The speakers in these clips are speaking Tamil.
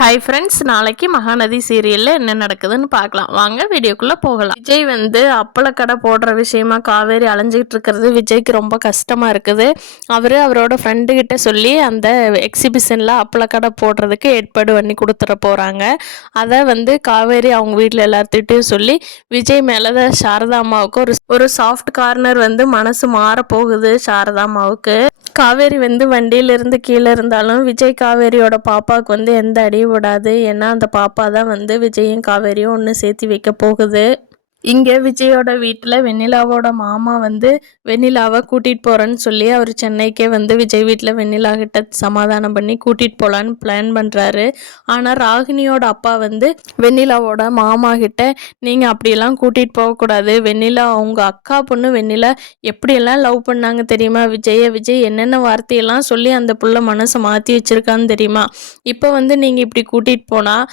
ஹாய் ஃப்ரெண்ட்ஸ், நாளைக்கு மகாநதி சீரியலில் என்ன நடக்குதுன்னு பார்க்கலாம். வாங்க வீடியோக்குள்ளே போகலாம். விஜய் வந்து அப்பளக்கடை போடுற விஷயமா காவேரி அலைஞ்சிக்கிட்டு இருக்கிறது விஜய்க்கு ரொம்ப கஷ்டமாக இருக்குது. அவரோட ஃப்ரெண்டுக்கிட்ட சொல்லி அந்த எக்ஸிபிஷனில் அப்பளக்கடை போடுறதுக்கு ஏற்பாடு பண்ணி கொடுத்துட போகிறாங்க. அதை வந்து காவேரி அவங்க வீட்டில் எல்லாத்துட்டையும் சொல்லி விஜய் மேலே தான் சாரதா அம்மாவுக்கு ஒரு சாஃப்ட் கார்னர் வந்து மனசு மாற போகுது. சாரதா அம்மாவுக்கு காவேரி வந்து வண்டியிலிருந்து கீழே இருந்தாலும் விஜய் காவேரியோட பாப்பாவுக்கு வந்து எந்த அடியும் விடாது. ஏன்னா அந்த பாப்பா தான் வந்து விஜயும் காவேரியும் ஒன்று சேர்த்து வைக்க போகுது. இங்கே விஜயோட வீட்டில் வெண்ணிலாவோட மாமா வந்து வெண்ணிலாவை கூட்டிகிட்டு போகிறேன்னு சொல்லி அவர் சென்னைக்கே வந்து விஜய் வீட்டில் வெண்ணிலா கிட்ட சமாதானம் பண்ணி கூட்டிகிட்டு போகலான்னு பிளான் பண்ணுறாரு. ஆனால் ராகினியோட அப்பா வந்து வெண்ணிலாவோட மாமா கிட்ட நீங்கள் அப்படியெல்லாம் கூட்டிகிட்டு போகக்கூடாது. வெண்ணிலா அவங்க அக்கா பொண்ணு வெண்ணிலா எப்படியெல்லாம் லவ் பண்ணாங்க தெரியுமா விஜய் என்னென்ன வார்த்தையெல்லாம் சொல்லி அந்த புள்ள மனசை மாற்றி வச்சுருக்கான்னு தெரியுமா. இப்போ வந்து நீங்கள் இப்படி கூட்டிகிட்டு போனால்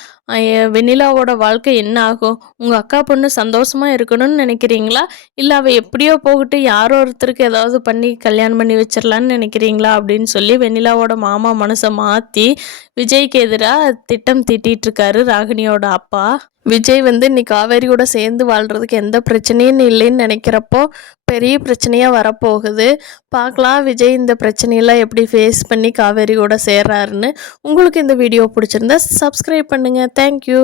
வெண்ணிலாவோட வாழ்க்கை என்ன ஆகும்? உங்கள் அக்கா பொண்ணு சந்தோஷமாக இருக்கணும்னு நினைக்கிறீங்களா, இல்லை அவள் எப்படியோ போகிட்டு யாரோ ஒருத்தருக்கு ஏதாவது பண்ணி கல்யாணம் பண்ணி வச்சிடலான்னு நினைக்கிறீங்களா அப்படின்னு சொல்லி வெண்ணிலாவோட மாமா மனசை மாற்றி விஜய்க்கு எதிராக திட்டம் தீட்டிகிட்டு இருக்காரு ராகினியோட அப்பா. விஜய் வந்து இன்னைக்கு காவேரியோட சேர்ந்து வாழ்கிறதுக்கு எந்த பிரச்சனையும் இல்லைன்னு நினைக்கிறப்போ பெரிய பிரச்சனையாக வரப்போகுது. பார்க்கலாம் விஜய் இந்த பிரச்சனையெல்லாம் எப்படி ஃபேஸ் பண்ணி காவேரியோட சேர்றாருன்னு. உங்களுக்கு இந்த வீடியோ பிடிச்சிருந்தா சப்ஸ்கிரைப் பண்ணுங்கள். தேங்க்யூ.